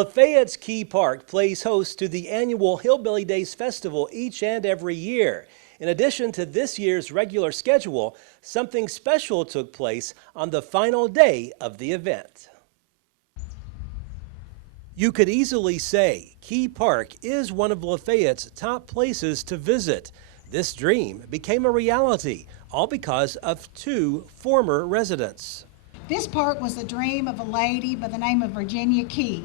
Lafayette's Key Park plays host to the annual Hillbilly Days Festival each and every year. In addition to this year's regular schedule, something special took place on the final day of the event. You could easily say Key Park is one of Lafayette's top places to visit. This dream became a reality, all because of two former residents. This park was the dream of a lady by the name of Virginia Key.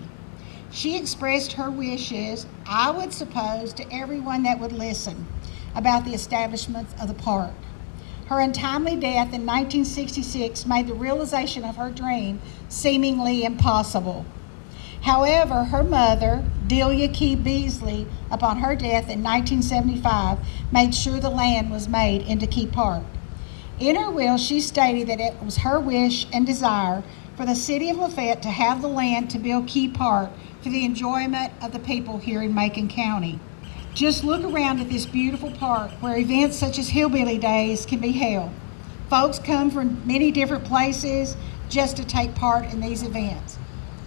She expressed her wishes, I would suppose, to everyone that would listen about the establishment of the park. Her untimely death in 1966 made the realization of her dream seemingly impossible. However, her mother, Delia Key Beasley, upon her death in 1975, made sure the land was made into Key Park. In her will, she stated that it was her wish and desire for the city of Lafayette to have the land to build Key Park for the enjoyment of the people here in Macon County. Just look around at this beautiful park where events such as Hillbilly Days can be held. Folks come from many different places just to take part in these events.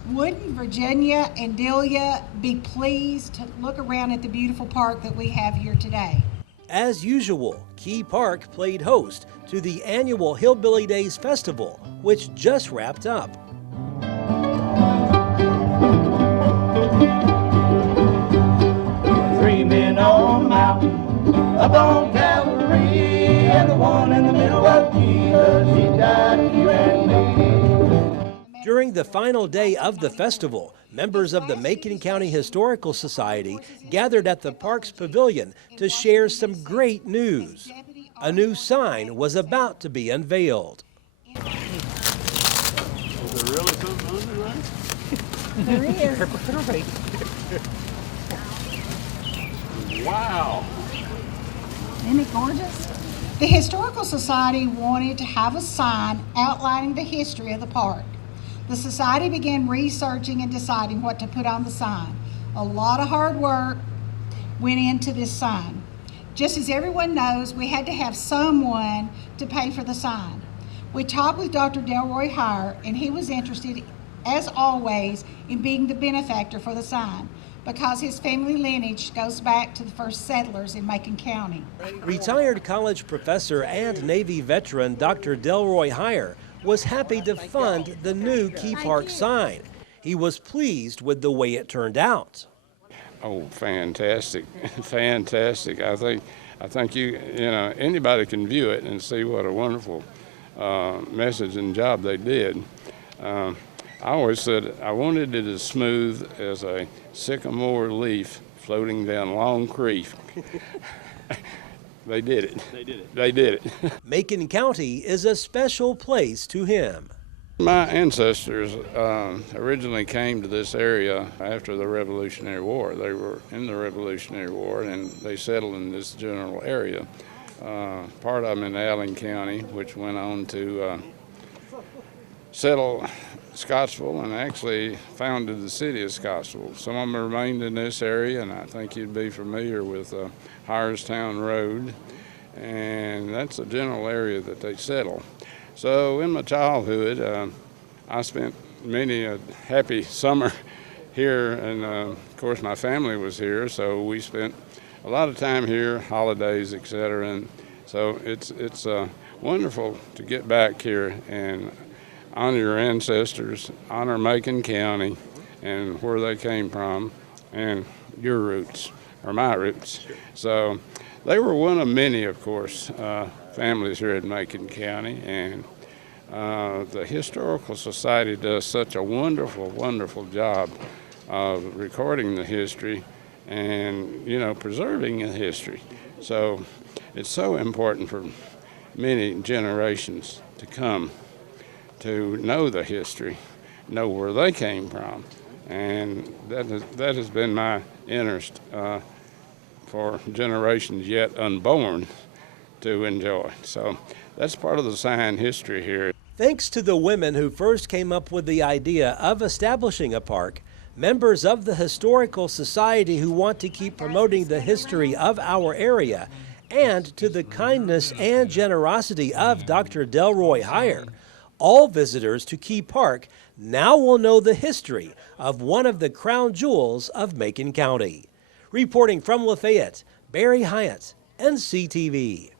Wouldn't Virginia and Delia be pleased to look around at the beautiful park that we have here today? As usual, Key Park played host to the annual Hillbilly Days Festival, which just wrapped up. Three men on the mountain, up on Calvary, and the one in the middle of Jesus, he died for you and me. During the final day of the festival, members of the Macon County Historical Society gathered at the park's pavilion to share some great news. A new sign was about to be unveiled. Is there really something on it, right? There is. Wow. Isn't it gorgeous? The Historical Society wanted to have a sign outlining the history of the park. The Society began researching and deciding what to put on the sign. A lot of hard work went into this sign. Just as everyone knows, we had to have someone to pay for the sign. We talked with Dr. Delroy Heyer, and he was interested, as always, in being the benefactor for the sign, because his family lineage goes back to the first settlers in Macon County. Retired college professor and Navy veteran Dr. Delroy Heyer was happy to fund the new Key Park sign. He was pleased with the way it turned out. Oh, fantastic, fantastic. I think you know, anybody can view it and see what a wonderful message and job they did. I always said I wanted it as smooth as a sycamore leaf floating down Long Creek. They did it. They did it. They did it. Macon County is a special place to him. My ancestors originally came to this area after the Revolutionary War. They were in the Revolutionary War and they settled in this general area. Part of them in Allen County, which went on to settle Scottsville and actually founded the city of Scottsville. Some of them remained in this area, and I think you'd be familiar with Hyerstown Road, and that's a general area that they settle. So in my childhood, I spent many a happy summer here, and of course my family was here, so we spent a lot of time here, holidays, etc. And so it's wonderful to get back here and honor your ancestors, honor Macon County and where they came from, and your roots, or my roots. So they were one of many, of course, families here in Macon County, and the Historical Society does such a wonderful, wonderful job of recording the history and, you know, preserving the history. So it's so important for many generations to come to know the history, know where they came from, and that has been my interest for generations yet unborn to enjoy. So that's part of the sign history here. Thanks to the women who first came up with the idea of establishing a park, members of the Historical Society who want to keep promoting the history of our area, and to the kindness and generosity of Dr. Delroy Heyer, All visitors to Key Park now will know the history of one of the crown jewels of Macon County. Reporting from Lafayette, Barry Hyatt, NCTV.